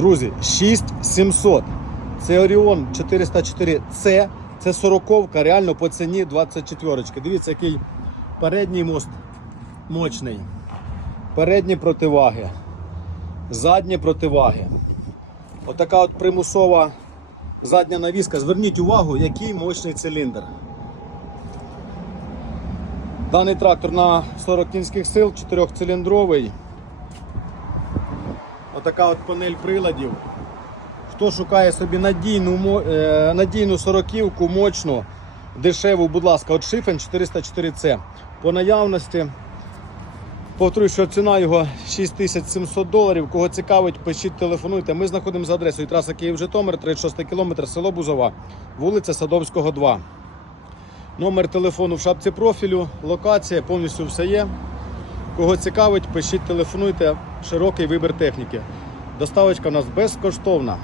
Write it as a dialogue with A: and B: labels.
A: Друзі, 6700. Це Оріон 404C. Це 40 реально по ціні 24 Дивіться, який передній мост мощний. Передні противаги. Задні противаги. Отака от примусова задня навіска. Зверніть увагу, який мощний циліндр. Даний трактор на 40 кінських сил, 4-циліндровий. Отака от панель приладів. Хто шукає собі надійну, е, надійну сороківку, мощну, дешеву, будь ласка, от Шифен 404C. По наявності. Повторюю, що ціна його 6700 доларів. Кого цікавить, пишіть, телефонуйте. Ми знаходимося за адресою траса Київ-Житомир, 36 кілометр, село Бузова, вулиця Садовського, 2. Номер телефону в шапці профілю, локація, повністю все є. Кого цікавить, пишіть, телефонуйте. Широкий вибір техніки. Доставочка у нас безкоштовна.